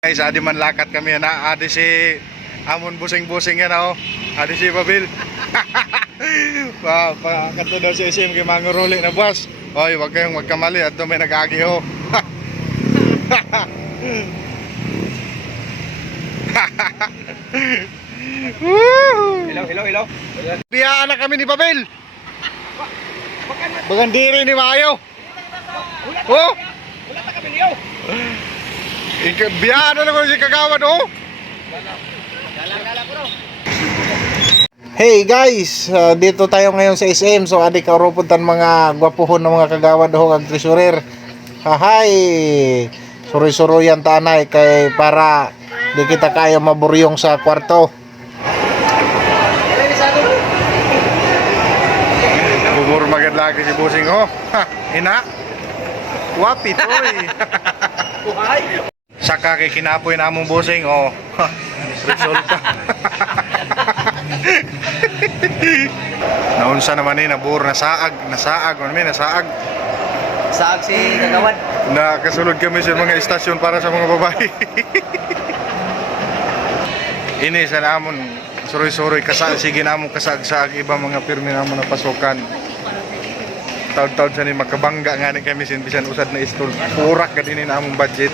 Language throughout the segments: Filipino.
Guys, adi man lakat kami na adi si amon busing-busing yan oh. Adi si Babil. Pa kato daw si SM kay manguruli na boss. Oy, wag kayong magkamali at may nag-agi ho. Hello. Biyaan na kami ni Babil. Bagandiri ni Mayo. Oh, Wala ta kami niyo. biyaan na ko si Kagawad oh. Gala ko. Hey guys, dito tayo ngayon sa SM. So adik karupuntan mga gwapuhon ng mga kagawad ho ang treasurer. Hahay. Suri-suruyan tanay kay para di kita kayo maburyong sa kwarto. Bumur magad lagi si Busing oh. Ha, ina. Wapit oy. Buhay. Saka kay kinapoy na among Busing oh. Resulta. Naunsa naman ni nabur nasaag man mi nasaag. Saag si Kagawad. Nakasulod kami sa mga istasyon para sa mga babae. Ini sa namon suroy-suroy sige namon kasag-sag ibang mga pirmi namon na pasukan. Taud-taud sa ni makabangga nga ni kami bisan usad na istol. Purak gad ini namong budget.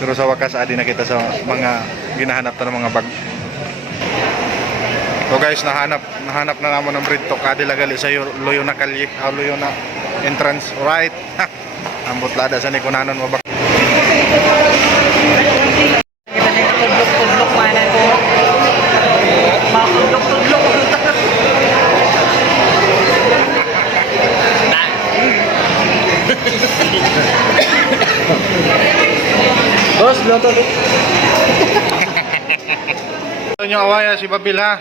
Pero sa wakas adi na kita sa mga ginahanap ta ng mga bag. So guys, nahanap na namon ng bread talk adi lagali sa Loyo na kalye, Loyo na entrance right. Ambot lada sa ni kunanon mo bak. Tudlok mana ko. Tudlok. Bos, loto. Ito nyo awaya si Babil ha.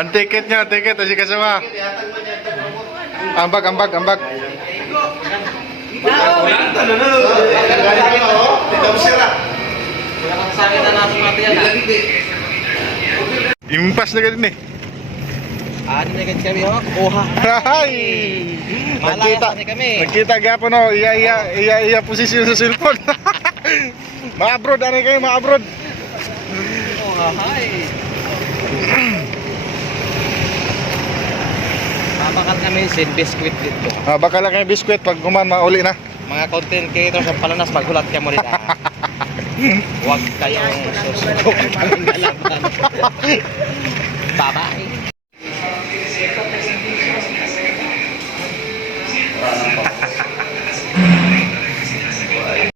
Ang ticket nyo, si kasama. Ambag. Impas na ganun eh. Ano na kami ho? Oha. Hay! Malaya na kami. Nagkita gapon no, iya posisyon sa cellphone. Ma-abroad kayo, ma-abroad. Oha, hay. Mabakat kami sin biskuit dito. Baka lang kayo biskwit pag guman mauli na. Mga content creators sa Palanas, maghulat ka mo rin. Huwag kayong susubok ng laban. Bye-bye.